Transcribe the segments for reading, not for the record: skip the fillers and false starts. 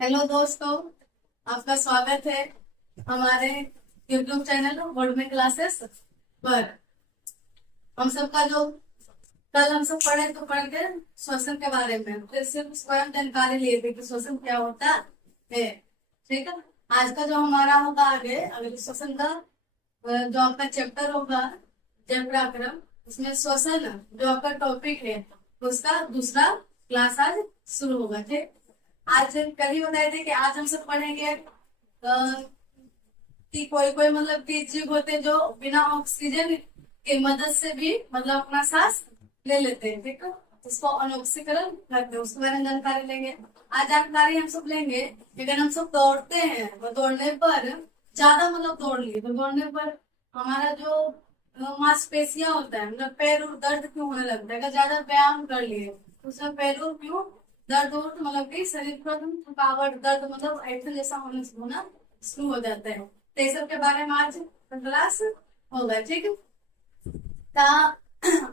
Hello दोस्तों, आपका स्वागत है हमारे YouTube चैनल वर्ड में क्लासेस पर। हम सबका जो कल हम सब पढ़े तो पढ़ के श्वसन के बारे में फिर सिर्फ स्वयं जानकारी लिए थे कि श्वसन क्या होता है। ठीक है, आज का जो हमारा होगा आगे अगले श्वसन का जो आपका चैप्टर होगा जय पराक्रम, उसमें श्वसन जो आपका टॉपिक है उसका दूसरा क्लास आज शुरू होगा। ठीक, आज कल ही बताए थे कि आज हम सब पढ़ेंगे कि कोई कोई मतलब कि जीव होते हैं जो बिना ऑक्सीजन की मदद से भी मतलब अपना सांस ले लेते हैं। ठीक है, उसको अनऑक्सीकरण करते हैं, उसके बारे में जानकारी लेंगे। आज जानकारी हम सब लेंगे कि अगर हम सब दौड़ते हैं तो दौड़ने पर ज्यादा मतलब दौड़ लिए तो दौड़ने पर हमारा जो मांसपेशियां होता है मतलब पैर और दर्द क्यों होने लगता है। अगर ज्यादा व्यायाम कर लिए तो उसमें पैर और क्यों दर्द हो, तो मतलब कि शरीर पर थकावट दर्द मतलब ऐसा जैसा होना शुरू हो जाता है। तो ये सब के बारे में आज क्लास होगा। ठीक है, तो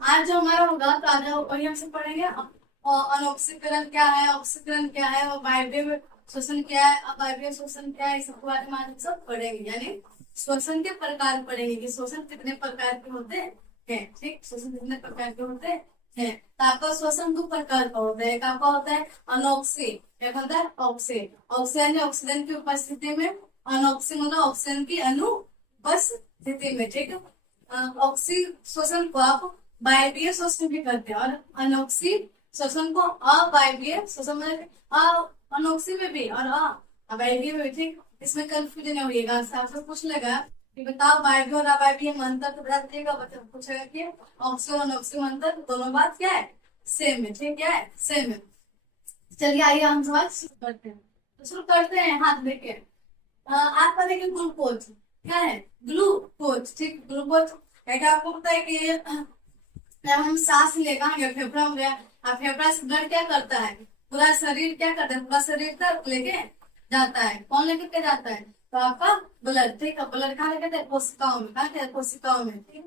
आज जो हमारा होगा तो आज वही हम सब पढ़ेंगे अनऑक्सीकरण क्या है, ऑक्सीकरण क्या है और वायवीय श्वसन क्या है, अवायवीय श्वसन क्या है, इस सब के बारे में आज हम सब पढ़ेंगे। यानी श्वसन के प्रकार पढ़ेंगे कि श्वसन कितने प्रकार के होते हैं। ठीक, श्वसन कितने प्रकार के होते हैं। तो आपका श्वसन दो प्रकार का होता है। एक आपका होता है अनऑक्सी, एक होता है ऑक्सी। ऑक्सी यानी ऑक्सीजन की उपस्थिति में, अनऑक्सी मतलब ऑक्सीजन की अनुपस्थिति में। ठीक है, ऑक्सी श्वसन को आप वायवीय श्वसन भी करते हैं और अनऑक्सी श्वसन को अवायवीय श्वसन मतलब अनऑक्सी में भी और अवायवीय में भी। ठीक, इसमें कंफ्यूजन नहीं होगा, आपसे पूछ लेगा कि बताओ वायवीय और अवायवीय में अंतर तो बता दीजिएगा। पूछेगा कि ऑक्सी और अनऑक्सी में अंतर, दोनों बात क्या है, सेम है। ठीक, क्या है, सेम है। चलिए आइए हम सवाल शुरू करते हैं। तो शुरू करते हैं हाथ लेके। आपका देखिए ग्लूकोज क्या है, ग्लूकोज। ठीक, ग्लूकोज क्या आपको पता है कि जब हम सांस लेगा या फेफड़ा हो गया, अब फेफड़ा से ब्लड क्या करता है, पूरा शरीर क्या करता है, पूरा शरीर तक लेके जाता है। कौन लेके के जाता है, तो आपका ब्लड। ठीक है, ब्लड कहाँ लेके जाता है, कोशिकाओं में। कहाँ है, कोशिकाओं में। ठीक है,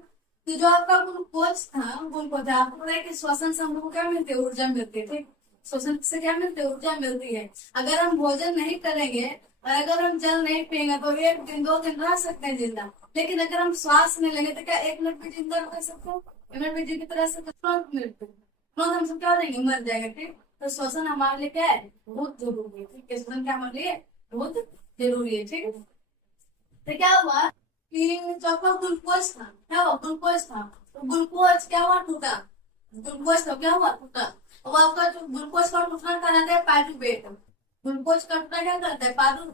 तो जो आपका ग्लूकोज था, ग्लूकोज आपको पता है कि श्वसन से हमको क्या मिलती है, ऊर्जा मिलती है। ठीक, श्वसन से क्या मिलती है, ऊर्जा मिलती है। अगर हम भोजन नहीं करेंगे और अगर हम जल नहीं पियेंगे तो एक दिन दो दिन रह सकते हैं जिंदा, लेकिन अगर हम श्वास नहीं लेंगे तो क्या एक मिनट भी जिंदा रह सकते हो। पेमेंट विधि की तरह से तो तुरंत मिलते हैं, तुरंत हम सब क्या हो जाएंगे, मर जाएंगे। ठीक, तो श्वसन हमारे लिए क्या है, बहुत जरूरी है। ठीक है, श्वसन क्या हमारे लिए बहुत जरूरी है। ठीक है, तो क्या हुआ कि जो आपका ग्लूकोज था, क्या हुआ, ग्लूकोज था, तो ग्लूकोज क्या हुआ, टूटा। ग्लूकोज का क्या हुआ, टूटा। अब आपका जो ग्लूकोज का टूटना कहलाता है पायरुवेट। ग्लूकोज का टूटना क्या करता है,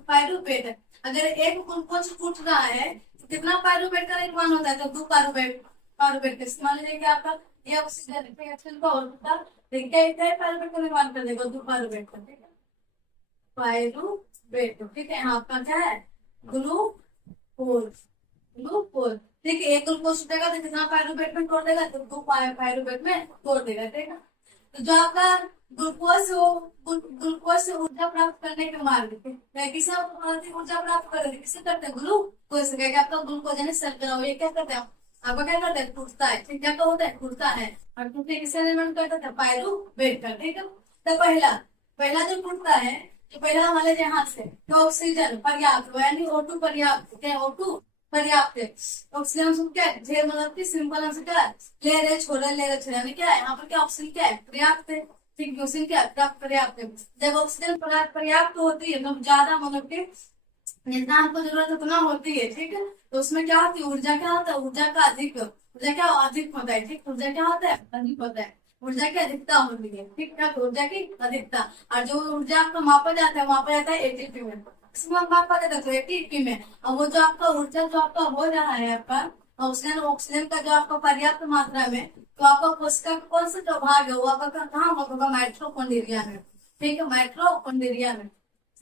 पायरुवेट। अगर एक ग्लूकोज टूट रहा है तो कितना पायरुवेट का निर्माण होता है, तो दो पायरुवेट। पायरुवेट का इस्तेमाल लीजिए आपका ये ऑक्सीजन का और टूटा, देखिए क्या इतना पायरुवेट का निर्माण कर देगा, दो पायरुवेट का। ठीक है, पायरुवेट। ठीक है, यहाँ आपका क्या है, ग्लूकोज। ग्लूकोज, ठीक है, एक ग्लूकोज टूटेगा तो कितना पायरुवेट में तोड़ देगा, तो दो पायरुवेट में तोड़ देगा। ठीक है, तो जो आपका ग्लूकोज हो, ग्लूकोज से ऊर्जा प्राप्त करने के मार्ग पे किसे ऊर्जा प्राप्त करेंगे, किसे करते हैं, ग्लूकोज से। क्या आपका ग्लूकोज यानी शर्करा, ये क्या करते हैं आपका, क्या करते हैं, टूटता है। ठीक, क्या तो होता है, टूटता है। और टूटने किसे निर्माण करता है, पायरुवेट का। ठीक है, तो पहला पहला जो टूटता है, तो पहला हमारे यहाँ से तो ऑक्सीजन पर्याप्त हो, यानी O2 पर्याप्त, क्या O2 पर्याप्त है। ऑक्सीजन हम क्या है, ढेर मतलब कि सिंपल आंसर क्या है, ले रहे छोड़े, ले रहे छोड़े, यानी क्या है यहाँ पर क्या ऑक्सीजन क्या है, पर्याप्त है। ठीक, ऑक्सीजन क्या है, पर्याप्त है। जब ऑक्सीजन पर्याप्त होती है तो ज्यादा मतलब कि जितना हमको जरूरत उतना होती है। ठीक है, तो उसमें क्या होती है, ऊर्जा क्या होता है, ऊर्जा का अधिक, ऊर्जा क्या अधिक होता है। ठीक, ऊर्जा क्या होता है, अधिक होता है, ऊर्जा की अधिकता होती है। ठीक, क्या ऊर्जा की अधिकता। और जो ऊर्जा आपका मापा जाता है, मापा जाता है एटीपी में, इसमें मापा जाता है तो एटीपी में। और वो जो आपका ऊर्जा जो आपका हो रहा है आपका ऑक्सीजन, ऑक्सीजन का जो आपका पर्याप्त मात्रा में, तो आपका कोशिका का कौन सा जो भाग है वो आपका कहाँ होगा, माइट्रोकॉन्ड्रिया में। ठीक है, माइट्रोकॉन्ड्रिया में।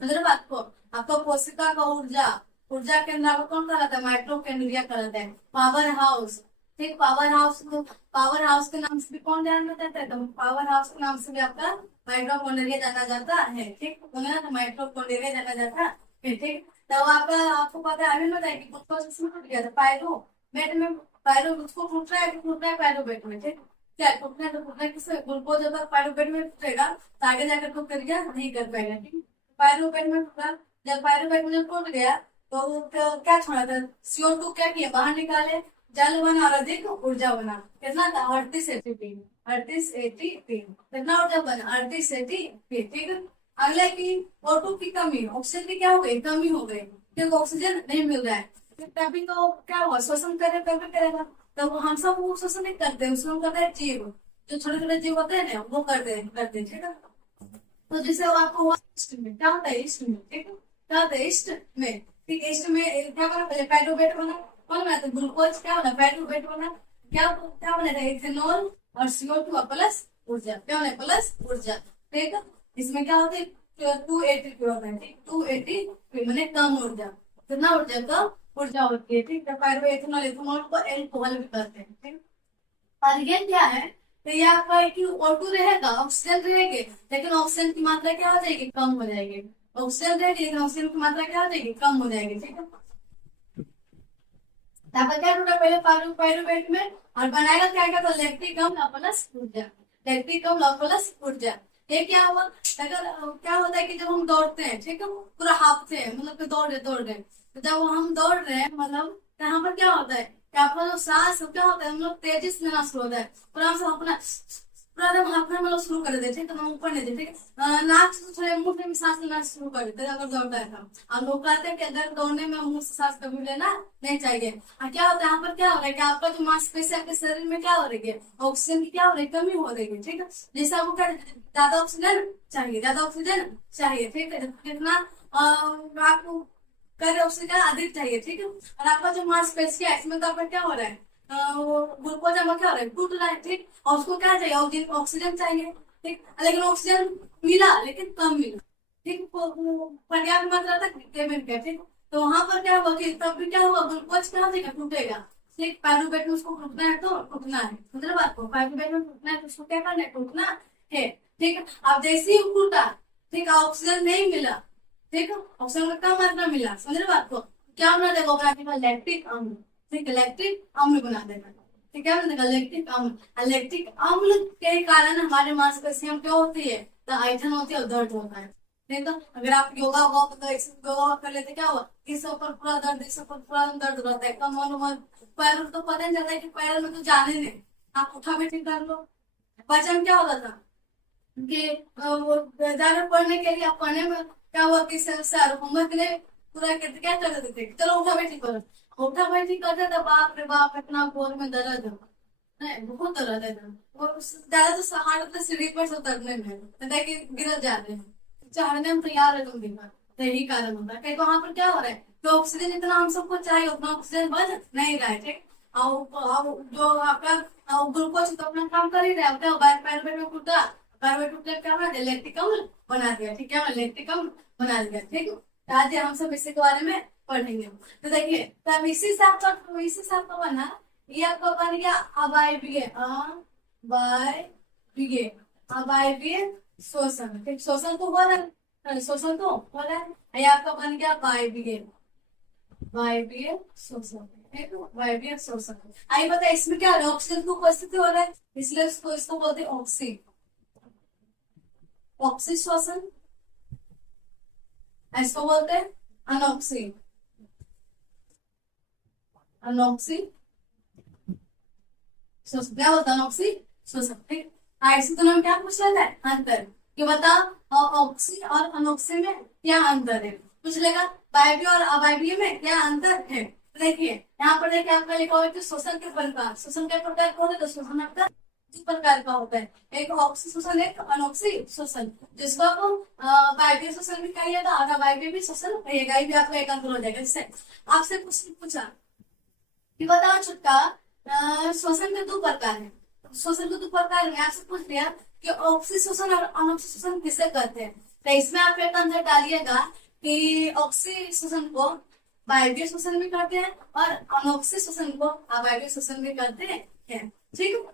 समझ बात को, आपको कोशिका का ऊर्जा, ऊर्जा केंद्र आपको कौन कहलाता है, माइट्रोकॉन्ड्रिया कहलाता है। पावर हाउस, ठीक, पावर हाउस को, पावर हाउस के नाम से भी कौन जाना जाता है, तो पावर हाउस के नाम से भी आपका माइट्रोकॉन्ड्रिया जाना जाता है। ठीक, बोला ना, माइट्रोकॉन्ड्रिया जाना जाता है। ठीक, तो आपका आपको पता है, अभी बताया कि ग्लूकोज इसमें टूट गया था पायरुवेट में। पायरो उसको टूट रहा है कि टूट रहा है पायरुवेट में। ठीक, क्या टूटना है, तो टूटना है किससे, ग्लूकोज अगर पायरुवेट में टूटेगा तो आगे जाकर तो क्रिया नहीं कर पाएगा। ठीक, पायरुवेट में टूटा। जब पायरुवेट में जब टूट गया तो वो क्या छोड़ा था, CO2 क्या किया बाहर निकाले, जल बना और अधिक ऊर्जा बना। कितना था, 38 ATP। 38 ATP कितना ऊर्जा बना, 38 ATP। ठीक है। अगला की O2 की कमी, ऑक्सीजन की क्या हो गई, कमी हो गई, क्योंकि ऑक्सीजन नहीं मिल रहा है। तभी तो क्या हुआ, श्वसन करे तभी करेगा। तो हम सब वो शोषण नहीं करते, उसमें हम करते हैं जीव, जो छोटे छोटे जीव होते हैं ना वो करते हैं। ठीक है। तो जैसे वो आपको हुआ ईस्ट में, क्या होता है ईस्ट में, ठीक है, क्या होता है ईस्ट में। ठीक है, ईस्ट में क्या बना, पहले पाइरुवेट बना। कौन बना, तो ग्लूकोज क्या बना, पाइरुवेट बना। क्या क्या बना था, इथेनॉल और CO2 प्लस ऊर्जा, क्या बना, प्लस ऊर्जा। ठीक है। इसमें क्या होता है, 280 होता है। ठीक, 280 मैंने कम ऊर्जा। कितना ऊर्जा, कम ऊर्जा होती है। ठीक है। पायरो इथेनॉल, इथेनॉल को एल्कोहल भी कहते हैं। ठीक। और ये क्या है, तो ये आपका है कि O2 रहेगा, ऑक्सीजन रहेगी, लेकिन ऑक्सीजन की मात्रा क्या हो जाएगी, कम हो जाएगी। ऑक्सीजन रहेगी लेकिन ऑक्सीजन की मात्रा क्या हो जाएगी, कम हो जाएगी। ठीक है। यहाँ पर क्या टूटा, पहले पायरुवेट में, और बनाएगा क्या क्या, तो लैक्टिक अम्ल प्लस ऊर्जा। लैक्टिक अम्ल प्लस ऊर्जा। ये क्या हुआ, अगर क्या होता है कि जब हम दौड़ते हैं, ठीक है, पूरा हाफते हैं, मतलब कि दौड़ रहे, तो जब हम दौड़ रहे हैं, मतलब यहाँ पर क्या होता है कि आपका जो सांस क्या होता है, हम लोग तेजी से लेना शुरू होता है, पूरा से अपना पूरा एकदम हाफना मतलब शुरू कर देते हैं, तो हम ऊपर नहीं देते, ठीक है, नाक से थोड़े मुंह में सांस लेना शुरू कर देते हैं अगर दौड़ता है तो। हम लोग कहते हैं कि अगर दौड़ने में मुंह से सांस कभी लेना नहीं चाहिए। और क्या होता है, यहाँ पर क्या हो रहा है कि आपका जो मांसपेशी आपके शरीर में क्या हो रही है, ऑक्सीजन की क्या हो रही है, कमी हो रही है। ठीक है। जैसे आपको क्या ज्यादा ऑक्सीजन चाहिए, ज्यादा ऑक्सीजन चाहिए। ठीक है। कितना आपको कर ऑक्सीजन अधिक चाहिए। ठीक है। और आपका जो मांसपेशी है इसमें तो आपका क्या हो रहा है, ग्लूकोज आपका क्या हो रहा है, टूट रहा है। ठीक। और उसको क्या चाहिए, ऑक्सीजन चाहिए। ठीक। लेकिन ऑक्सीजन मिला लेकिन कम मिला। ठीक। पर्याप्त मात्रा तक पेमेंट किया। ठीक। तो वहां पर क्या हुआ कि तब भी क्या हुआ, ग्लूकोज क्या हो जाएगा, टूटेगा। ठीक। पायरुवेट में उसको टूटना है तो टूटना है, मतलब आपको पायरुवेट में टूटना है तो उसको क्या करना है, टूटना है। ठीक है। अब जैसे ही टूटा, ठीक है, ऑक्सीजन नहीं मिला, ठीक है, ऑक्सीजन का कम मात्रा मिला, समझ रहे बात को, क्या बना देगा, वो लैक्टिक अम्ल। ठीक है, लैक्टिक अम्ल बना देगा। ठीक है, बना देगा लैक्टिक अम्ल। लैक्टिक अम्ल के कारण हमारे मांसपेशियां क्या होती है, तो ऐठन होती है और दर्द होता है। नहीं तो अगर आप योगा योगा कर लेते, क्या हुआ, इस ऊपर पूरा दर्द, इस ऊपर पूरा दर्द रहता है, कमर उमर, पैर तो पता नहीं चलता है कि पैर में तो जाने नहीं। आप उठा बैठी कर लो। बचपन में क्या होता था कि वो ज्यादा पढ़ने के लिए, आप पढ़ने में क्या हुआ कि सर होमवर्क के लिए पूरा कहते क्या कर देते थे, चलो उठा बैठी करो। उठा बैठी करते तो बाप रे बाप, इतना गोर में दर्द है, बहुत दर्द है। वो ज्यादा तो सहारा तो सीढ़ी पर से उतरने में कहता है कि गिर जाते हैं, चढ़ने में तैयार है तुम दिन भर। तो यही कारण होता है कि वहां पर क्या हो रहा है, तो ऑक्सीजन जितना हम सबको चाहिए उतना ऑक्सीजन बच नहीं रहा है। ठीक। और जो आपका ग्लूकोज तो अपना काम कर ही रहा है, क्या पायरुवेट में टूटा, पायरुवेट टूटने क्या बना दिया, लैक्टिक अम्ल बना दिया। ठीक है, लैक्टिक अम्ल बना दिया। ठीक है। आज हम सब इसी के बारे में पढ़ेंगे। तो देखिए, तब इसी से आपका बना, ये आपका बन गया अवायवीय, अवायवीय, अवायवीय शोषण। ठीक, शोषण तो हो रहा है, शोषण तो हो रहा है। ये आपका बन गया वायवीय, वायवीय शोषण। ठीक है, वायवीय शोषण। आइए बताए इसमें क्या हो रहा है, ऑक्सीजन की उपस्थिति हो रहा है, इसलिए इसको बोलते हैं ऑक्सी, ऑक्सी श्वसन। इसको बोलते हैं अनॉक्सी, अनॉक्सी श्वसन। क्या होता है अनॉक्सी श्वसन। ठीक। ऐसे तो नाम क्या पूछ रहा है, अंतर, कि बता ऑक्सी और अनॉक्सी में क्या अंतर है, पूछ लेगा। वायवीय और अवायवीय में क्या अंतर है। तो देखिए यहाँ पर देखिए आपका लिखा हुआ है कि श्वसन के प्रकार, श्वसन के प्रकार कौन है, तो श्वसन आपका दो प्रकार का होता है, एक ऑक्सी श्वसन, एक अनॉक्सी श्वसन। जिसको आप वायवीय श्वसन भी कहिएगा और अवायवीय भी श्वसन कहिएगा, ये भी आपका एक अंतर हो जाएगा। इससे आपसे कुछ पूछा कि बताओ छुटका, श्वसन के दो प्रकार है, श्वसन के दो प्रकार में आपसे पूछ लिया कि ऑक्सी श्वसन और अनॉक्सी श्वसन किसे कहते हैं। तो इसमें आप एक अंतर डालिएगा कि ऑक्सी श्वसन को वायवीय श्वसन भी कहते हैं और अनॉक्सी श्वसन को अवायवीय श्वसन भी कहते हैं। ठीक है।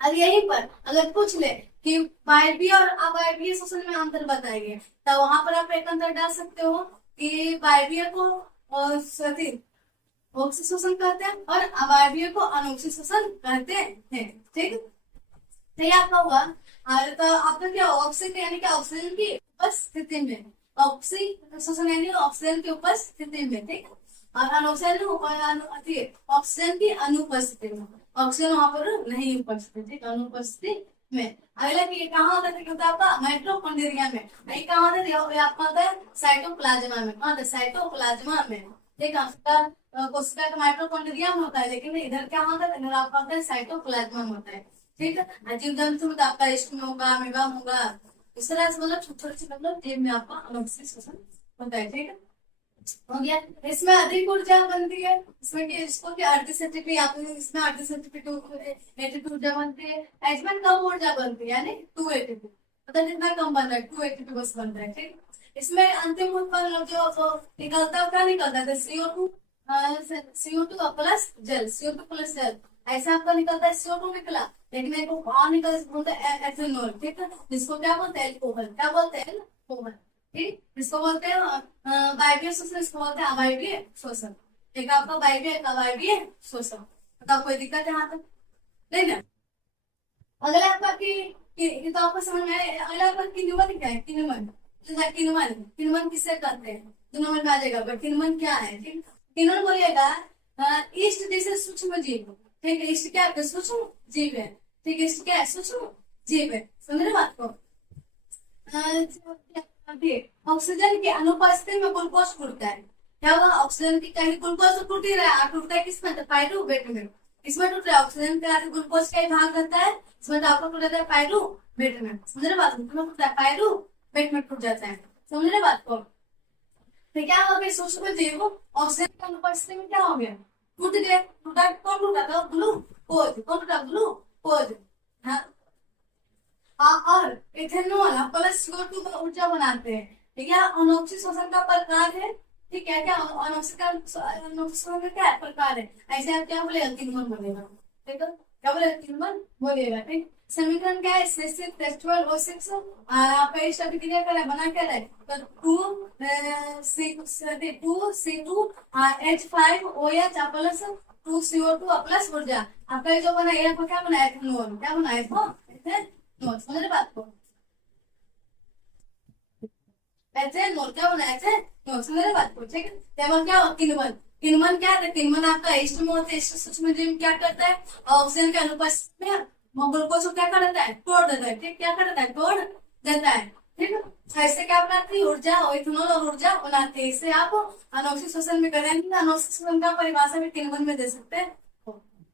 अब यहीं पर अगर पूछ ले कि वायवीय और अवायवीय श्वसन में अंतर बताइए, तो वहां पर आप एक अंतर डाल सकते हो कि वायवीय को ऑक्सी श्वसन कहते हैं और अवायवीय को अनॉक्सी श्वसन कहते हैं। ठीक। तो ये आपका हुआ। और तो आपका क्या ऑक्सीजन यानी कि ऑक्सीजन की उपस्थिति में, ऑक्सीजन यानी ऑक्सीजन की उपस्थिति में, ठीक है। और ऑक्सीजन की अनुपस्थिति में, ऑक्सीजन वहां पर नहीं उपस्थित, ठीक, अनुपस्थिति में। अगला कि कहाँ होता है, होता है आपका माइटोकॉन्ड्रिया में। ये कहाँ होता है, ये आपका होता है साइटोप्लाज्मा में। कहाँ होता है, साइटोप्लाज्मा में, ठीक है। आपका कोशिका का माइटोकॉन्ड्रिया में होता है, लेकिन इधर क्या होता है, इधर आपका होता है साइटोप्लाज्मा में होता है, ठीक है। जीव जंतु में तो आपका ईस्ट में होगा, अमीबा होगा, इस तरह से मतलब छोटे छोटे मतलब जीव में आपका अनुपस्थित शोषण होता है, ठीक है। हो गया। इसमें अधिक ऊर्जा बनती है, इसमें कि इसको क्या अर्ध सेंटीपी, इसमें अर्ध सेंटीपी एटीपी ऊर्जा बनती है। इसमें कम ऊर्जा बनती है, यानी 2 एटीपी, मतलब जितना कम बन रहा है 2 एटीपी बस बन रहा है, ठीक। इसमें अंतिम उत्पादन जो निकलता है, क्या निकलता है, CO2 प्लस जल, CO2 प्लस जल, ऐसा आपका निकलता है। CO2 निकला, लेकिन एक और निकल बोलते हैं एथेनॉल, ठीक है, जिसको क्या बोलते हैं, एल्कोहल, क्या बोलते हैं, एल्कोहल, ठीक। इसको बोलते हैं वायवीय शोषण, इसको बोलते हैं अवायवीय शोषण। एक आपका वायवीय, एक अवायवीय शोषण। बताओ कोई दिक्कत है यहाँ तक, नहीं ना। अगला आपका तो आपको समझ में आया। अगला आपका किण्वन क्या है, किण्वन, किण्वन, किण्वन किससे करते हैं, 2 नंबर में आ जाएगा, बट किण्वन क्या है, ठीक। किण्वन बोलिएगा ईस्ट जैसे सूक्ष्म जीव, ठीक है। ईस्ट क्या है, सूक्ष्म जीव है, ठीक है। ईस्ट क्या है, सूक्ष्म जीव है, समझ रहे बात को। ऑक्सीजन की अनुपस्थिति में ग्लूकोज टूटता है, क्या होगा, ऑक्सीजन की कहीं ग्लूकोज तो टूट ही रहा है, टूटता है किसमें, पायरुवेट में, इसमें टूट रहा है। ऑक्सीजन के आगे ग्लूकोज का ही भाग रहता है, इसमें आपको टूट जाता है पायरुवेट में, समझ रहे बात को, टूटता है पायरुवेट में टूट जाता है, समझ रहे बात को। तो क्या होगा, सूक्ष्म जीव ऑक्सीजन की अनुपस्थिति में क्या हो गया, टूट गया। टूटा, कौन टूटा था, ग्लूकोज, कौन टूटा, ग्लूकोज, हाँ। और इथेनॉल प्लस CO2 का ऊर्जा बनाते हैं, ठीक है। अनोक्सिक शोषण का प्रकार है, ठीक है। क्या अनोक्सिक शोषण का क्या प्रकार है, ऐसे आप क्या बोलेगा, किण्वन बोलेगा, ठीक है। क्या बोलेगा, किण्वन बोलेगा, ठीक। समीकरण क्या है, C6H12O6, आपका इस अभिक्रिया कर बना क्या है, तो 2C2H5OH प्लस 2CO2 प्लस ऊर्जा, आपका जो बना है, क्या बना है, एथेनॉल, क्या बना है, नोट, समझ रहे बात को, ऐसे नोट क्या बना, ऐसे नोट, समझ रहे बात को, ठीक है। तेमन क्या हो, किण्वन, किण्वन क्या है, किण्वन आपका ईस्ट में होता है, ईस्ट सूक्ष्म जीव क्या करता है, ऑक्सीजन के अनुपस्थिति में ग्लूकोज को क्या कर देता है, तोड़ देता है, ठीक, क्या कर देता है, तोड़ देता है, ठीक है। ऐसे क्या बनाती है, ऊर्जा, इथेनॉल और ऊर्जा बनाती है। इससे आप अनोक्सिक शोषण में करेंगे, अनोक्सिक शोषण का परिभाषा भी किण्वन में दे सकते हैं,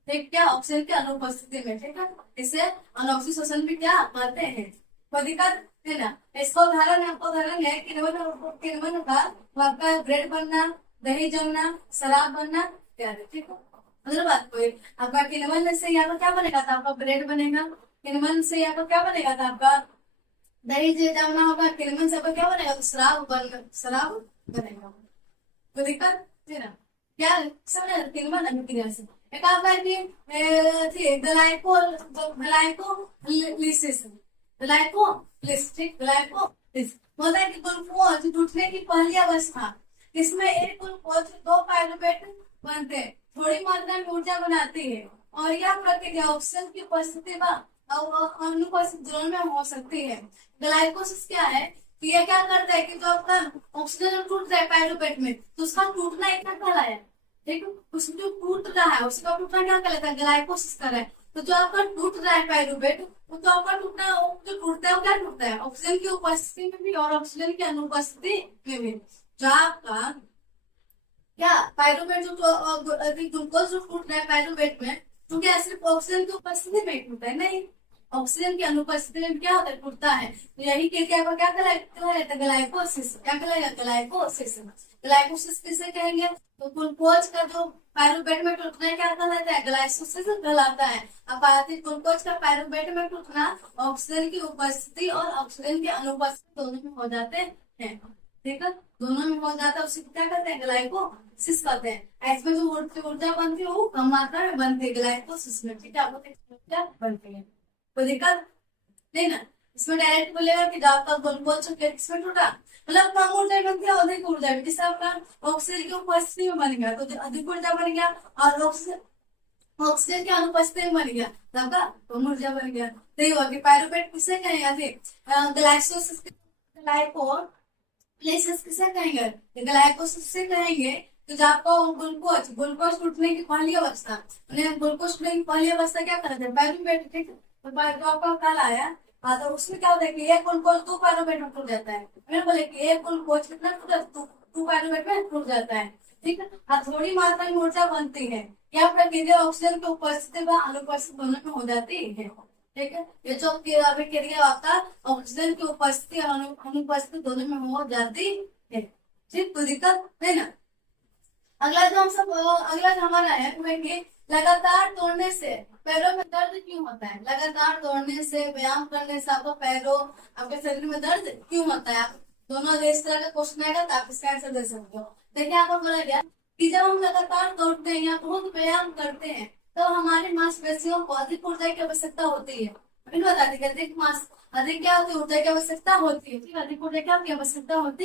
ठीक, क्या, ऑक्सीजन की अनुपस्थिति में, ठीक है। इसे अनोक्सिक शोषण भी क्या कहते हैं, कोई दिक्कत है ना। इसका उदाहरण है, आपको उदाहरण है किण्वन का, आपका ब्रेड बनना, दही जमना, शराब बनना इत्यादि, ठीक है। मतलब बात कोई, आपका किण्वन से यहाँ पर क्या बनेगा था, आपका ब्रेड बनेगा, किण्वन से यहाँ पर क्या बनेगा था, आपका दही जमना होगा, किण्वन से क्या बनेगा, शराब बनेगा, कोई दिक्कत है ना। क्या समझ, किण्वन अभिक्रिया से एक आपका ग्लाइकोलिसिस होता है कि ग्लूकोज टूटने की पहली अवस्था, इसमें एक ग्लूकोज 2 पायरुवेट बनते हैं, थोड़ी मात्रा में ऊर्जा बनाती है, और यह प्रक्रिया ऑक्सीजन की उपस्थिति में अनुपस्थित दोनों में हो सकती है। ग्लाइकोसिस क्या है कि यह क्या करता है कि जो आपका ऑक्सीजन टूट रहा है पायरुवेट में, तो उसका टूटना इतना कहलाया, ठीक है। उसमें जो टूट रहा है उसका टूटना क्या कहलाता है, ग्लाइकोसिस कर रहा है। तो जो आपका टूट रहा है पायरुवेट, वो तो आपका टूटना, जो टूटता है वो क्या टूटता है, ऑक्सीजन की उपस्थिति में भी और ऑक्सीजन की अनुपस्थिति में भी। जो आपका क्या पायरुवेट जो ग्लूकोज जो टूट रहा है पायरुवेट में, तो क्या सिर्फ ऑक्सीजन की उपस्थिति में टूटता है, नहीं, ऑक्सीजन की अनुपस्थिति में क्या होता है, टूटता है। तो यही क्रिया को क्या कहलाता है, ग्लाइकोसिस, क्या कहलाएगा, ग्लाइकोसिस। ग्लाइकोसिस किसे कहेंगे, तो ग्लूकोज का जो पायरुवेट में टूटना क्या कहलाता है, ग्लाइकोसिस कहलाता है। अपारदर्शी ग्लूकोज का पायरुवेट में टूटना ऑक्सीजन की उपस्थिति और ऑक्सीजन की अनुपस्थिति दोनों में हो जाते हैं, ठीक है, दोनों में हो जाता है, उसी को क्या कहते हैं, ग्लाइकोसिस कहते हैं। इसमें जो ऊर्जा बनती है वो कम मात्रा में बनती है ग्लाइकोसिस में, ठीक है, ऊर्जा बनती है, कोई दिक्कत नहीं ना। इसमें डायरेक्ट बोलेगा कि आपका ग्लूकोज किसमें टूटा, मतलब कम ऊर्जा बनती है, अधिक ऊर्जा भी, जैसे आपका ऑक्सीजन की उपस्थिति में बन गया तो अधिक ऊर्जा बन गया, और ऑक्सीजन की अनुपस्थिति में बन गया तो आपका कम ऊर्जा बन गया। तो ये होगी पायरुवेट किसे कहेंगे, ग्लाइकोसिस, ग्लाइको ग्लाइकोलाइसिस किसे कहेंगे, ग्लाइकोलाइसिस से कहेंगे तो जब आपको ग्लूकोज ग्लूकोज टूटने की पहली अवस्था, ग्लूकोज टूटने की पहली अवस्था क्या करते हैं, पायरुवेट, ठीक है। तो जो आपका कल आया, हाँ, तो उसमें क्या होता है कि एक ग्लूकोज 2 पायरुवेट में टूट जाता है। मैंने बोले कि एक ग्लूकोज कितना टूटा, 2 पायरुवेट में टूट जाता है, ठीक है। हाँ, थोड़ी मात्रा में ऊर्जा बनती है, यह प्रक्रिया ऑक्सीजन की उपस्थिति व अनुपस्थिति दोनों में हो जाती है, ठीक है। ये जो अभी क्रिया आपका ऑक्सीजन की उपस्थिति और अनुपस्थिति दोनों में हो जाती है, ठीक, कोई दिक्कत है ना। अगला जो हम सब अगला जो हमारा है वो कि लगातार दौड़ने से पैरों में दर्द क्यों होता है, लगातार दौड़ने से, व्यायाम करने से आपको पैरों, आपके शरीर में दर्द क्यों होता है। आप दोनों इस तरह का क्वेश्चन आएगा तो आप इसका आंसर दे सकते हो। देखिए आपको बोला गया कि जब हम लगातार दौड़ते हैं या बहुत व्यायाम करते हैं तो हमारी मांसपेशियों को अधिक ऊर्जा की आवश्यकता होती है। इन बता दें अधिक क्या होती है, ऊर्जा की आवश्यकता होती है, ठीक है। अधिक ऊर्जा क्या की आवश्यकता होती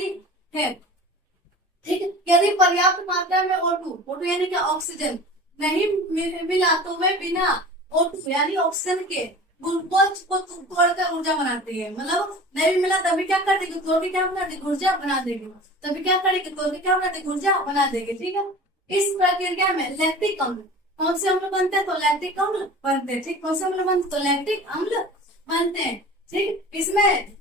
है, ठीक है। यदि पर्याप्त मात्रा में O2 यानी कि ऑक्सीजन नहीं मिला तो वे बिना O2 यानी ऑक्सीजन के ग्लूकोज को तोड़कर ऊर्जा बनाती है। मतलब नहीं मिला तभी क्या कर देगी, तोड़ के क्या बना देगी, ऊर्जा बना देगी। तभी क्या करेगी, तोड़ के क्या बना देगी, ऊर्जा बना देगी, ठीक है। इस प्रक्रिया में लैक्टिक अम्ल, कौन से अम्ल बनते हैं, तो लैक्टिक अम्ल बनते हैं, ठीक। कौन से अम्ल बनते, तो लैक्टिक अम्ल बनते हैं, ठीक। इसमें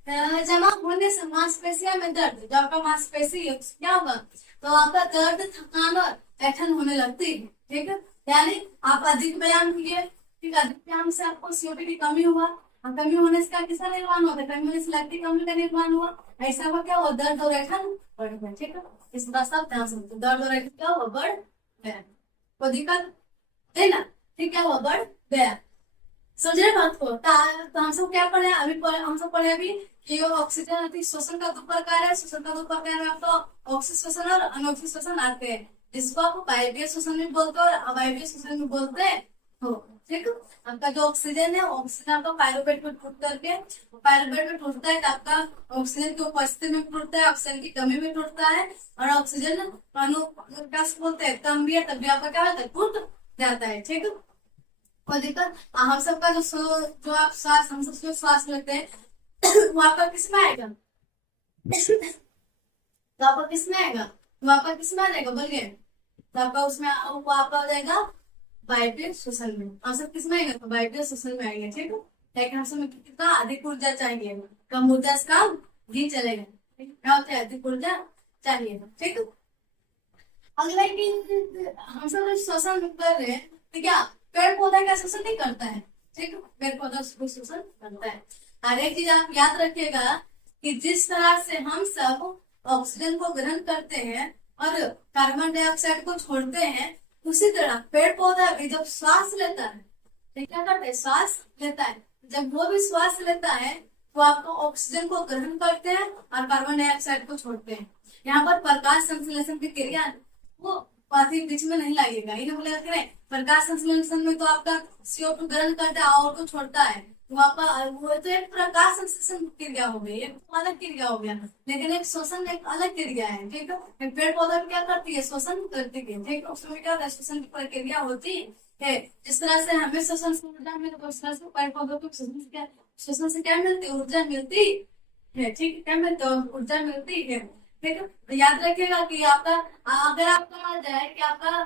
जमा होने से मांसपेशियों में दर्द, जो आपका मांसपेशी क्या होगा, तो आपका दर्द, थकान और ऐंठन होने लगती है, ठीक है। यानी आप अधिक व्यायाम किए, ठीक, अधिक व्यायाम से आपको CO2 की कमी हुआ, और कमी होने से किसका निर्माण होता है, कमी होने से लैक्टिक अम्ल का निर्माण हुआ, ऐसा हुआ क्या हुआ, दर्द और ऐंठन बढ़ गया, ठीक है। इस बात सब ध्यान से, दर्द और ऐंठन क्या हुआ, बढ़ गया, कोई दिक्कत है ना, ठीक, क्या हुआ, बढ़ गया। समझे बात को। तो हम सब क्या पढ़े अभी, हम सब पढ़े अभी कि ऑक्सीजन शोषण का 2 प्रकार है। शोषण का 2 प्रकार में आपको ऑक्सीजन शोषण और अनॉक्सीजन शोषण आते हैं, जिसको आप वायवीय शोषण भी बोलते हो और अवायवीय शोषण भी बोलते हो, ठीक। आपका जो ऑक्सीजन है, ऑक्सीजन आपका पायरुवेट में टूट करके, पायरुवेट में टूटता है तो आपका ऑक्सीजन की उपस्थिति में टूटता है, ऑक्सीजन की कमी में टूटता है, और ऑक्सीजन अनुप्रस्थ बोलते हैं कम भी है तब भी आपका क्या होता है, टूट जाता है, ठीक है। कोई दिक्कत। हम सबका जो आप श्वास, हम सब जो श्वास लेते हैं वो आपका किस में आएगा, तो आपका किस में आएगा, वो आपका किस में आ जाएगा, बोलिए, तो आपका उसमें वो आपका हो जाएगा वायवीय श्वसन में। हम सब किस में आएगा, तो वायवीय श्वसन में आएंगे, ठीक है। लेकिन हम सब कितना अधिक ऊर्जा चाहिए, कम ऊर्जा से काम नहीं चलेगा, क्या होता है, अधिक ऊर्जा चाहिए, ठीक है। अगला कि हम सब श्वसन कर रहे हैं तो क्या पेड़ पौधा का शोषण नहीं करता है, ठीक है, पेड़ पौधा शोषण करता है। और एक चीज आप याद रखिएगा कि जिस तरह से हम सब ऑक्सीजन को ग्रहण करते हैं और कार्बन डाइऑक्साइड को छोड़ते हैं, उसी तरह पेड़ पौधा भी जब श्वास लेता है तो क्या करता है, श्वास लेता है। जब वो भी श्वास लेता है तो आपको ऑक्सीजन को ग्रहण करते हैं और कार्बन डाइऑक्साइड को छोड़ते हैं। यहाँ पर प्रकाश संश्लेषण की क्रिया वो बातें बीच में नहीं लाइएगा, इन्हें बोलेगा कि नहीं, प्रकाश संश्लेषण में तो आपका CO2 ग्रहण करता है और को छोड़ता है, तो आपका वो तो एक प्रकाश संश्लेषण क्रिया हो गई, एक तो अलग क्रिया हो गया, लेकिन एक शोषण एक अलग क्रिया है, ठीक है। पेड़ पौधा क्या करती है, शोषण करती है, ठीक है। उसमें क्या होता है, शोषण की प्रक्रिया होती है। जिस तरह से हमें शोषण से ऊर्जा मिलती है, उस तरह से पेड़ पौधों को शोषण से क्या मिलती है, ऊर्जा मिलती है, ठीक है, क्या मिलती है, ऊर्जा मिलती है, ठीक है। तो याद रखिएगा कि आपका अगर आपका आ जाए कि आपका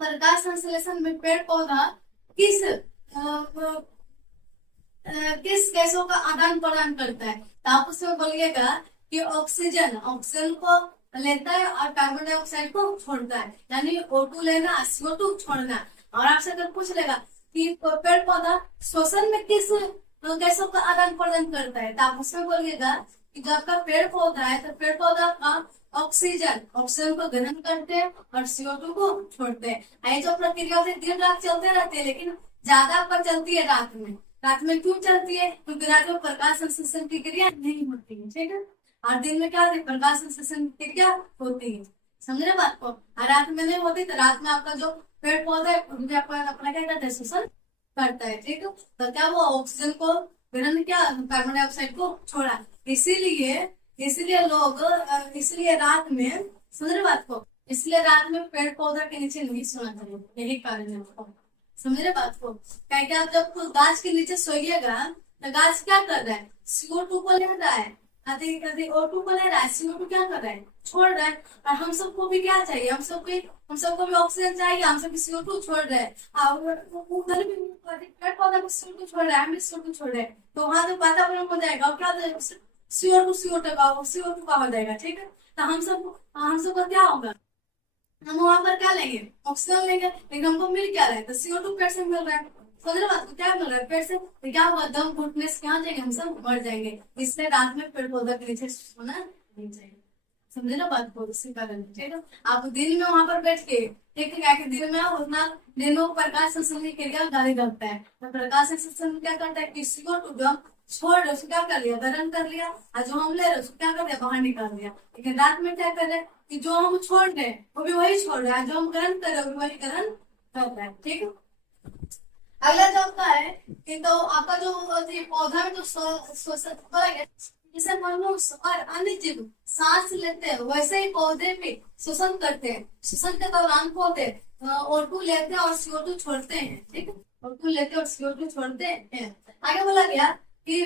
प्रकाश संश्लेषण में पेड़ पौधा किस किस गैसों का आदान प्रदान करता है, तो आप उसमें बोलिएगा कि ऑक्सीजन को लेता है और कार्बन डाइऑक्साइड को छोड़ता है, यानी O2 लेना, CO2 छोड़ना। और आपसे अगर पूछ लेगा कि पेड़ पौधा शोषण में किस गैसों का आदान प्रदान करता है, तो आप उसमें बोलिएगा कि जो आपका पेड़ पौधा है तो पेड़ पौधा का ऑक्सीजन को ग्रहण करते हैं और CO2 को छोड़ते हैं। ये जो प्रक्रिया होती है दिन रात चलते रहते हैं, लेकिन ज्यादा पर चलती है रात में। रात में क्यों चलती है, क्योंकि रात में प्रकाश संश्लेषण की क्रिया नहीं होती है, ठीक है। और दिन में क्या होती है, प्रकाश संश्लेषण की क्रिया होती है, समझ रहे बात को। और रात में नहीं होती तो रात में आपका जो पेड़ पौधा है अपना क्या करता है, शोषण करता है, ठीक है। तो क्या वो ऑक्सीजन को ग्रहण किया, कार्बन डाइऑक्साइड को छोड़ा, इसलिए लोग इसलिए रात में, समझ रहे बात को, इसलिए रात में पेड़ पौधा के नीचे नहीं सोना चाहिए, यही कारण है आपको, समझ रहे बात को। क्या आप जब गाछ के नीचे सोइएगा तो गाछ क्या कर रहा है, CO2 को ले रहा है अधिक अधिक O2 को ले रहा है, CO2 क्या कर रहा है, छोड़ रहा है। और हम सबको भी क्या चाहिए, हम सबको भी ऑक्सीजन चाहिए, हम सब CO2 छोड़ रहे हैं। और उधर भी पेड़ पौधा भी CO2 छोड़ रहा है, हम भी CO2 छोड़ रहे हैं। तो वहां जो वातावरण हो जाएगा, और क्या CO2 का हो जाएगा, ठीक है। तो हम सबको क्या होगा, हम वहां पर क्या लेंगे, ऑक्सीजन लेंगे, लेकिन हमको मिल क्या रहा है, तो CO2 पेड़ से मिल रहा है। समझ रहे बात को, क्या मिल रहा है पेड़ से, तो क्या हुआ, दम घुटने से क्या हो जाएंगे, हम सब मर जाएंगे। इसलिए रात में पेड़ पौधा के नीचे सोना नहीं चाहिए। समझे ना बात को, इसी कारण, ठीक है। आप दिन में वहां पर बैठ के, ठीक है, क्या दिन में उतना दिन में प्रकाश संश्लेषण की क्रिया जारी रखता है। तो प्रकाश संश्लेषण क्या करता है कि CO2 जो हम छोड़ रहे उसको क्या कर लिया, ग्रहण कर लिया, और जो हम ले रहे उसको क्या कर दिया, बाहर निकाल दिया। लेकिन रात में क्या कर रहे हैं कि जो हम छोड़ रहे हैं वो भी वही छोड़ रहा है, जो हम ग्रहण कर रहे हैं वो भी वही ग्रहण कर रहा है, ठीक है। अगला जो आपका है कि तो आपका जो पौधा में जो श्वसन करेंगे, जैसे मनुष्य और अन्य जीव सांस लेते हैं, वैसे ही पौधे भी श्वसन करते हैं। श्वसन के दौरान पौधे O2 लेते हैं और CO2 छोड़ते हैं, ठीक है। O2 लेते हैं और CO2 छोड़ते हैं। आगे बोला गया कि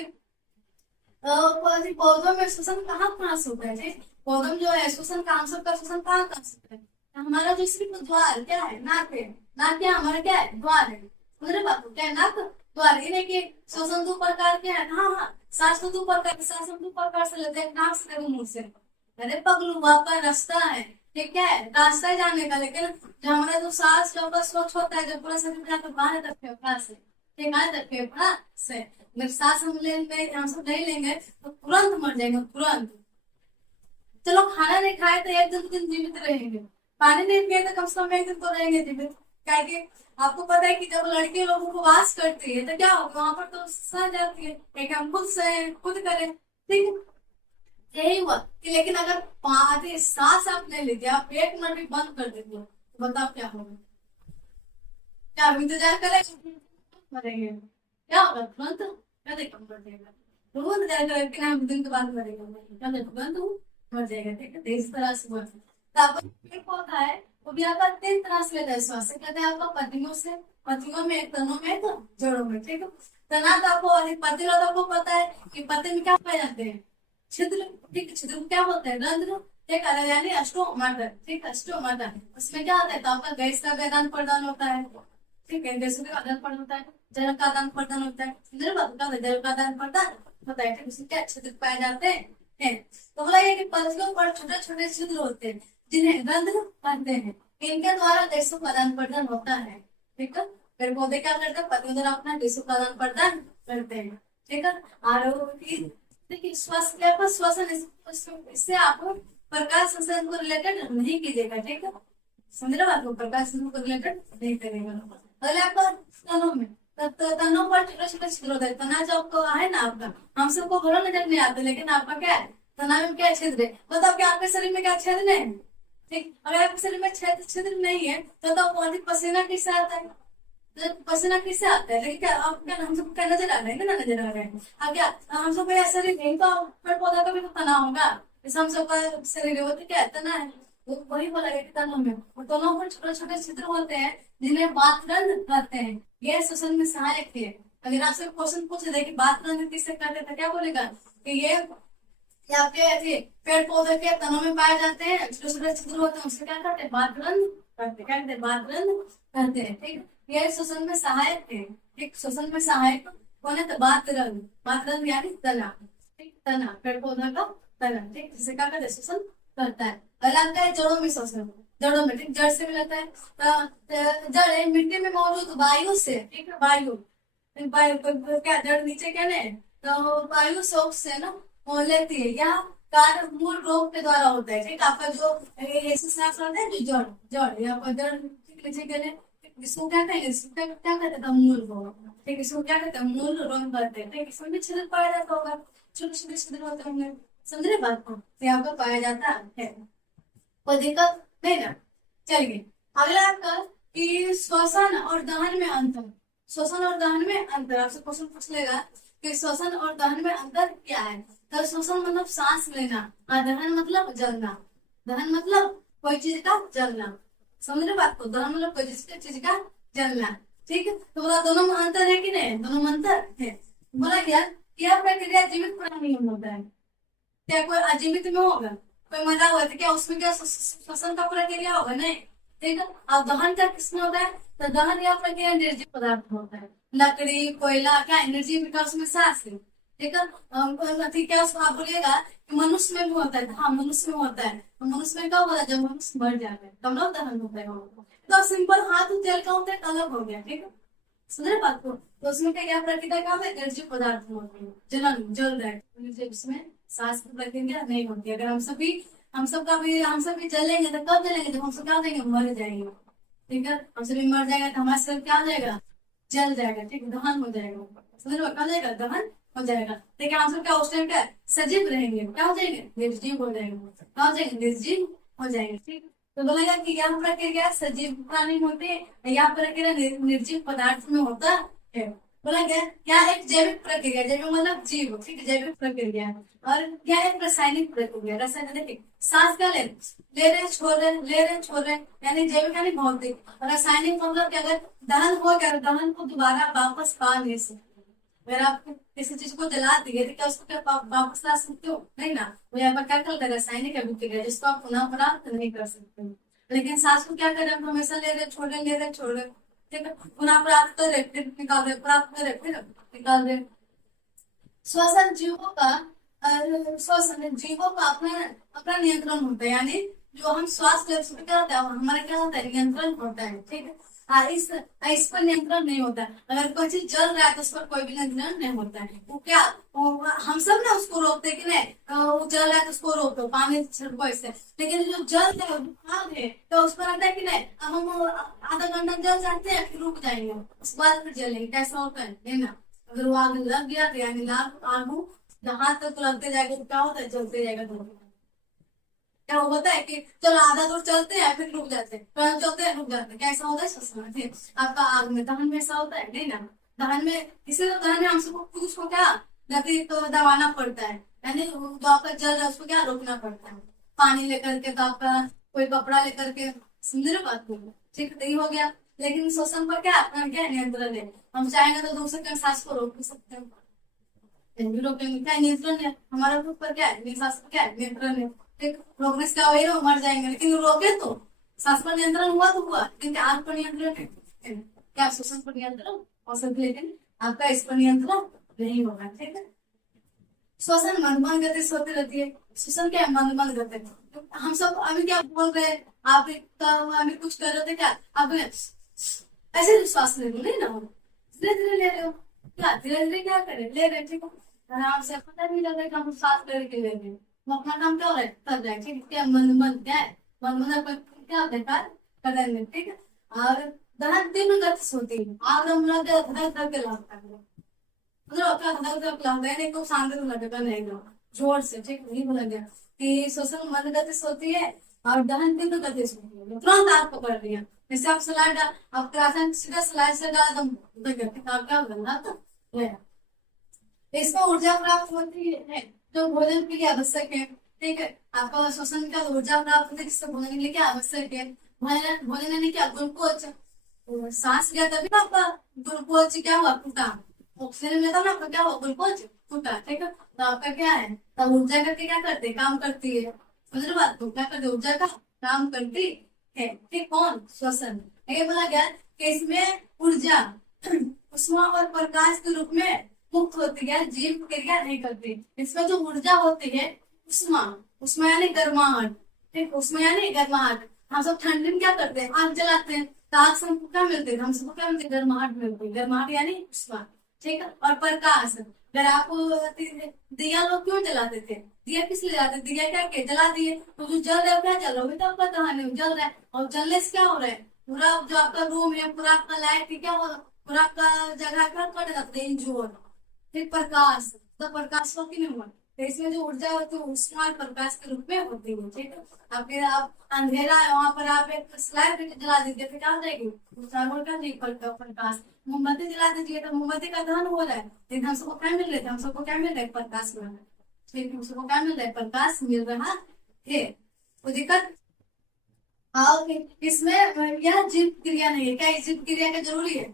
पौधों में श्वसन कहाँ कहाँ से होता है, ठीक। पौधों में जो है श्वसन का, हम सबका श्वसन कहाँ कहाँ से होता है, हमारा जो सिर्फ द्वार क्या है, नाक है। नाक क्या हमारा क्या है, द्वार है। मेरे बाबू क्या है, नाक द्वार। इन्हें के श्वसन 2 प्रकार के हैं, हाँ हाँ, सांस तो 2 प्रकार, सांस हम 2 प्रकार से लेते हैं, नाक से, मुंह से। अरे पगलू का रास्ता है, ठीक है, रास्ता है जाने का। लेकिन जो हमारा जो सांस जो स्वच्छ होता है, जो पूरा शरीर जाकर बाहर तक फेफड़ा से, ठीक है, तक फेफड़ा से। अगर सांस हम लेंगे, हम सब नहीं लेंगे तो तुरंत मर जाएंगे, तुरंत। चलो खाना नहीं खाए तो 1-2 दिन जीवित रहेंगे, पानी नहीं पिए तो कम से कम 1 दिन तो रहेंगे जीवित। क्या कि आपको पता है कि जब लड़की लोग उपवास करती है तो क्या होगा, वहां पर तो सह जाती है, एक हम खुद सहे, खुद करें, ठीक है। यही हुआ कि लेकिन अगर पानी सांस आप ले लीजिए, आप 1 मिनट भी बंद कर देते हो, तो बताओ क्या होगा, क्या आप इंतजार करें, मरेंगे, क्या होगा, तुरंत कहते कम कर देगा। रोज इंतजार करें कि हम दिन के बाद मरेगा, कहते तुरंत मर जाएगा, ठीक है। तो इस तरह से हुआ। तो आपका पेड़ पौधा है वो भी आपका 3 तरह से लेता है श्वास, कहते हैं आपका पत्तियों से, पत्तियों में, तनों में, तो जड़ों में, ठीक है। तना तो आपको पत्ती तो आपको पता है कि पत्ते में क्या पाए जाते हैं, छिद्र, ठीक। छिद्र में क्या होता है, रंध्र, ठीक है, यानी अस्टोमाटा, ठीक, अस्टोमाटा। उसमें क्या होता है, तो आपका गैस का आदान प्रदान होता है, ठीक है, गैसों का आदान प्रदान होता है, जल का आदान प्रदान होता है, जल का आदान प्रदान होता है, ठीक। उसमें क्या छिद्र पाए जाते हैं। तो बोला ये कि पत्तियों पर छोटे छोटे छिद्र होते हैं जिन्हें रंध्र कहते हैं। इनके द्वारा गैसों का आदान प्रदान होता है, ठीक है। पेड़ पौधे क्या करते हैं, पत्तियों द्वारा अपना गैसों का आदान प्रदान करते हैं, ठीक है। और देखिए श्वसन, इससे आप प्रकाश संश्लेषण को रिलेटेड नहीं कीजिएगा, ठीक है। समझ रहे बात को, प्रकाश संश्लेषण को रिलेटेड नहीं करेगा। अगले आपका तनों में, तनों पर छोटे छोटे छिद्र होते हैं। तना जो आपको है ना, आपका हम सबको बड़ा नजर नहीं आता, लेकिन आपका क्या है, तना में क्या छिद्र है, मतलब क्या आपके शरीर में क्या छिद्र है, ठीक। अगर आपके शरीर में छिद्र नहीं है तो अधिक पसीना किससे आता है, तो पसीना किससे आता है, लेकिन क्या आप क्या हम सबको क्या नजर आ रहे हैं, ना नजर आ रहे हैं। अब क्या हम सबको ऐसा नहीं, तो पेड़ पौधा का भी तो तना होगा, जैसे हम सबका शरीर है वो तो क्या है, तना है। वो वही बोला गया कि तनों में, और तनों पर छोटे छोटे छिद्र होते हैं जिन्हें बातरंध्र कहते हैं। यह श्वसन में सहायक है। अगर आपसे क्वेश्चन पूछ दे कि बातरंध्र किससे कहते हैं, तो क्या बोलेगा कि ये आपके पेड़ पौधे के तनों में पाए जाते हैं, छोटे छोटे छिद्र होते हैं, उससे क्या करते हैं, बातरंध्र करते, क्या कहते हैं, बातरंध्र कहते हैं, ठीक। यह श्वसन में सहायक है, ठीक। श्वसन में सहायक कौन है, तो बातरंध्र, बातरंध्र यानी तना, ठीक, तना, पेड़ पौधा का तना, ठीक, जिसे क्या कहते हैं, श्वसन करता है। अगला आता है जड़ों में श्वसन, जड़ों में, ठीक, जड़ से मिलता है। जड़ मिट्टी में मौजूद वायु से, ठीक है, वायु क्या जड़ नीचे क्या है, तो वायु से ऑक्सीजन लेती है। यह कार्य मूल रोग के द्वारा होता है, ठीक। आपका जो सांस होता है, जो जड़ जड़ या जड़ नीचे के लिए, इसको क्या कहते हैं, इसको क्या कहते हैं, मूल रोग, ठीक। इसको क्या कहते हैं, मूल रोग कहते हैं, ठीक। इसमें भी छिद्र पाया जाता होगा, छोटे छोटे छिद्र होते होंगे, समझ रहे बात को, यहाँ पर पाया जाता है, कोई दिक्कत नहीं ना। चलिए अगला आपका कि श्वसन और दहन में अंतर, श्वसन और दहन में अंतर आपसे क्वेश्चन पूछ लेगा कि श्वसन और दहन में अंतर क्या है। तो श्वसन मतलब सांस लेना, और दहन मतलब जलना, दहन मतलब कोई चीज का जलना, समझ रहे बात को, दहन मतलब कोई चीज का जलना, ठीक है। तो बोला दोनों में अंतर है कि नहीं, दोनों में अंतर है। बोला गया यह प्रक्रिया जीवित प्राणी में होता है, क्या कोई अजीवित में होगा, कोई मरा हुआ तो क्या उसमें क्या श्वसन का प्रक्रिया होगा? नहीं। ठीक है। अब दहन क्या किसमें होता है? तो दहन या प्रक्रिया निर्जीव पदार्थ में होता है। लकड़ी, कोयला क्या एनर्जी विकास में सांस है। ठीक है। ठीक है, उसको आप बोलिएगा कि मनुष्य में भी होता है। हाँ, मनुष्य में होता है। तो मनुष्य में क्या होता है? जब मनुष्य मर जाता है तब ना दहन होता है। तो सिंपल हाथ जल का होता है, अलग हो गया। ठीक है, सुन रहे बात को? तो उसमें क्या क्या प्रक्रिया काम है? निर्जीव पदार्थ में होती है। जलन, जल रहा है, उसमें सांस की प्रक्रिया नहीं होती। अगर हम सब भी जलेंगे तो कब जलेंगे? जब हम सब क्या हो जाएंगे? मर जाएंगे। ठीक है, हम सभी मर जाएंगे तो हमारा शरीर क्या हो जाएगा? जल जाएगा। ठीक है, दहन हो जाएगा। समझ लो, क्या हो जाएगा? दहन हो जाएगा। ठीक है, हम सब क्या उस टाइम क्या सजीव रहेंगे? क्या हो जाएंगे? निर्जीव हो जाएंगे। क्या हो जाएंगे? निर्जीव हो जाएंगे। ठीक। तो बोलेगा कि यह प्रक्रिया सजीव प्राणी होते हैं, यह प्रक्रिया निर्जीव पदार्थ में होता है। बोला गया क्या? एक जैविक प्रक्रिया, जैविक मतलब जीव। ठीक है, जैविक प्रक्रिया है। और क्या है? रासायनिक प्रक्रिया। रासायनिक देखिए, सांस क्या ले रहे छोड़ रहे, ले रहे छोड़ रहे, यानी जैविक यानी भौतिक। रासायनिक मतलब क्या? अगर दहन हो गया, दहन को दोबारा वापस पा नहीं सकते। अगर आप किसी चीज को जला दिए तो क्या उसको क्या वापस ला सकते हो? नहीं ना। वो यहाँ पर क्या करता है? रासायनिक अभिक्रिया, जिसको आप पुनः प्राप्त नहीं कर सकते। लेकिन सांस को क्या करें? हम हमेशा ले रहे छोड़ रहे, ले रहे छोड़ रहे। ठीक है, पुनः प्राप्त कर रहे, फिर निकाल रहे, प्राप्त कर रहे, फिर निकाल रहे। श्वसन जीवों का श्वसन जीवों का अपना अपना नियंत्रण होता है। यानी जो हम श्वास ले उसमें क्या होता है? हमारा क्या होता है? नियंत्रण होता है। ठीक है। इस पर नियंत्रण नहीं होता है। अगर कोई चीज जल रहा है तो उस पर कोई भी नियंत्रण नहीं होता है। वो क्या हम सब ना उसको रोकते कि नहीं, वो जल रहा है तो उसको रोको, पानी छिड़को इससे। लेकिन जो जल है, आग है, तो उस पर आता है कि नहीं, अब हम आधा घंटा जल जाते हैं, फिर रुक जाएंगे, उसके बाद फिर जलेंगे। कैसा होता है ना? अगर वो आग लग गया तो यानी आग जहां तक लगते जाएगा तो क्या होता है? जलते जाएगा। तो क्या होता है कि चलो आधा दूर चलते हैं, फिर रुक जाते हैं, फिर चलते हैं, रुक जाते हैं। कैसा होता है? श्वसन आपका आग में, दहन में ऐसा होता है नहीं ना। दहन में इसी तो दहन में हम सबको कुछ को क्या गति तो दबाना पड़ता है, यानी जो आपका जल है उसको क्या रोकना पड़ता है। पानी लेकर के, तो आपका कोई कपड़ा लेकर के, समझ रहे बात को? ठीक है, तो ये हो गया। लेकिन श्वसन पर क्या अपना क्या नियंत्रण है? हम चाहेंगे तो दूसरे के सांस को रोक भी सकते हैं। रोकेंगे क्या? नियंत्रण है हमारा ऊपर। क्या है? सांस पर क्या है? नियंत्रण है। ठीक, रोकने से क्या होगा? मर जाएंगे। लेकिन रोके तो सांस पर नियंत्रण हुआ तो हुआ, लेकिन आग पर नियंत्रण है क्या? श्वसन पर नियंत्रण हो सकता, लेकिन आपका इस पर नियंत्रण नहीं होगा। ठीक है। श्वसन मंद मंद गति से होती रहती है। श्वसन क्या है? मंद मंद गति। हम सब अभी क्या बोल रहे हैं? आप अभी कुछ कर रहे थे क्या? आप ऐसे श्वास ले लो, नहीं ना, धीरे धीरे ले रहे हो। क्या धीरे धीरे क्या करें? ले रहे। ठीक है, आराम से, पता नहीं लग रहा है कि हम सांस ले के ले रहे हैं। वो अपना काम क्या हो रहा है? कर रहे हैं। ठीक है, क्या मंद मंद क्या है? मंद मंद क्या होता है? कर रहे हैं। ठीक है। और दहन तीव्र गति से होती है। आग हम लोग धड़क धड़क के लगता है, मतलब अपना धड़क धड़क लगता है, नहीं तो शांति से लगेगा नहीं जोर से। ठीक है, नहीं बोला गया कि श्वसन मंद गति से होती है और दहन तीव्र गति से होती है। तुरंत आग पकड़ लिया, जैसे आप स्लाइड, आप रासायनिक सीधा स्लाइड से डाल दम आप क्या गंदा तो गया। इसमें ऊर्जा प्राप्त होती है जो भोजन के लिए आवश्यक है। ठीक है, आपका श्वसन का ऊर्जा प्राप्त होती है जिससे भोजन के लिए क्या आवश्यक है? भोजन भोजन यानी क्या? ग्लूकोज। सांस लिया तभी ना आपका ग्लूकोज क्या हुआ? फूटा। ऑक्सीजन में था ना आपका क्या हुआ? ग्लूकोज फूटा। ठीक है, तो आपका क्या है? तब ऊर्जा करके क्या करते हैं? काम करती है। समझ रहे बात को? क्या करते? ऊर्जा का काम करती है। ठीक, कौन? श्वसन। ये बोला गया कि इसमें ऊर्जा उष्मा और प्रकाश के रूप में मुक्त होती है, जीव क्रिया नहीं करती। इसमें जो ऊर्जा होती है उष्मा, उष्मा यानी गर्माहट। ठीक, उष्मा यानी गर्माहट। हम सब ठंडी में क्या करते हैं? आग जलाते हैं, तो आग से हमको क्या मिलते हैं? हम सबको क्या मिलते हैं? गर्माहट मिलती है। गर्माहट यानी उष्मा। ठीक है, और प्रकाश। अगर आप दिया लोग क्यों जलाते थे? दिया किस लिए जलाते? दिया क्या के जला दिए तो जो जल रहा है क्या जल रहा है? तो आपका कहानी जल रहा है, और जलने से क्या हो रहा है? पूरा जो आपका रूम है, पूरा आपका लाइट क्या हो, पूरा आपका जगह क्या कट जाता है? इंजोर। फिर प्रकाश, तो प्रकाश को क्यों हुआ? तो इसमें जो ऊर्जा होती है उष्मा और प्रकाश के रूप में होती है। ठीक है, आपके आप अंधेरा है वहां पर आप एक स्लाइड जला दीजिए तो क्या हो जाएगी? का नहीं प्रकाश। मोमबत्ती जला दीजिए तो मोमबत्ती का दहन हो रहा है, लेकिन हम सबको क्या मिल रहा है? हम सबको क्या मिल रहा है? प्रकाश मिल रहा है। ठीक, हम सबको क्या मिल रहा है? प्रकाश मिल रहा है। वो दिक्कत इसमें यह जीव क्रिया नहीं है। क्या जीव क्रिया का जरूरी है?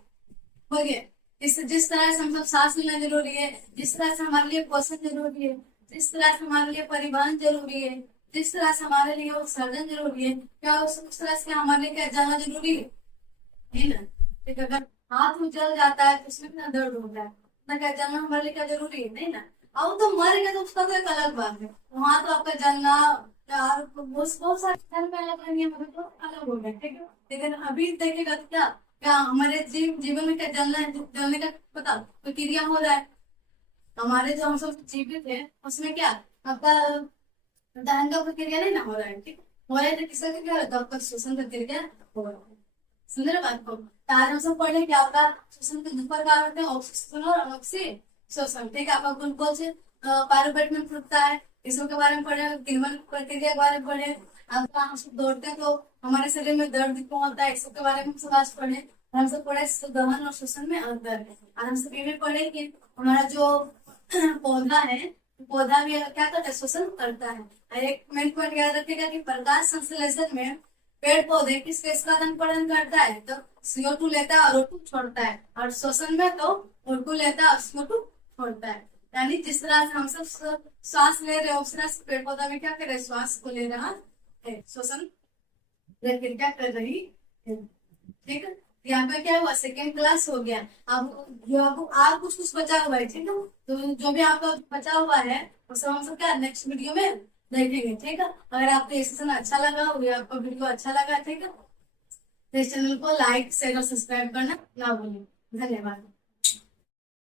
हो गया। जिस तरह से हम सब सांस लेना जरूरी है, जिस तरह से हमारे लिए पोषण जरूरी है, जिस तरह से हमारे लिए परिवहन जरूरी है, जिस तरह से हमारे लिए उत्सर्जन जरूरी है, क्या उस तरह से हमारे लिए क्या जाना जरूरी है ना। ठीक है, अगर हाथ में जल जाता है तो उसमें कितना दर्द होता है, ना क्या जलना हमारे लिए क्या जरूरी है, नहीं ना। अब तो मर गए तो उसका तो एक अलग बात है, वहां तो आपका जलना और बहुत सारे धर्म में अलग अलग नियम तो अलग हो गए, ठीक है। लेकिन अभी देखिएगा तो क्या क्या हमारे जीवन में क्या जलना है, जलने का पता प्रक्रिया हो रहा है। हमारे जो हम सब जीवित है उसमें क्या आपका दहन का प्रक्रिया नहीं ना हो रहा है, ठीक हो रहा है तो किसका क्या होता है, आपका श्वसन प्रक्रिया हो रहा है। सुन रहे बात को, तो आज हम सब पढ़े क्या होता है, श्वसन के दो प्रकार होते हैं, ऑक्सीजन और अनऑक्सी श्वसन, ठीक है। आपका ग्लूकोज पायरुवेट में फूटता है, इसको के बारे में पढ़े, किण्वन प्रक्रिया के बारे में पढ़े। आपका हम सब दौड़ते हैं तो हमारे शरीर में दर्द क्यों होता है, इसके बारे में हम सब आज पढ़े। हम सब पढ़े दहन और श्वसन में अंतर है। आज हम सब ये भी पढ़े कि हमारा जो पौधा है, पौधा भी क्या करता है, श्वसन करता है। और एक मेन पॉइंट याद रखिएगा कि प्रकाश संश्लेषण में पेड़ पौधे किस गैस का आदान प्रदान करता है, तो CO2 लेता है और O2 छोड़ता है, और श्वसन में तो O2 लेता है और CO2 छोड़ता है। यानी जिस तरह से हम सब श्वास ले रहे हैं उस तरह से पेड़ पौधा में क्या कर रहे हैं, श्वास को ले रहा है, श्वसन प्रक्रिया कर रही है, ठीक है। यहाँ पे क्या हुआ, सेकेंड क्लास हो गया। अब जो आपको और कुछ कुछ बचा हुआ है, ठीक है, तो जो भी आपका बचा हुआ है वो सब हम सब क्या नेक्स्ट वीडियो में देखेंगे, ठीक है। अगर आपको ये सेशन अच्छा लगा हो या आपको वीडियो अच्छा लगा, ठीक है, तो इस चैनल को लाइक शेयर और सब्सक्राइब करना ना भूलें। धन्यवाद।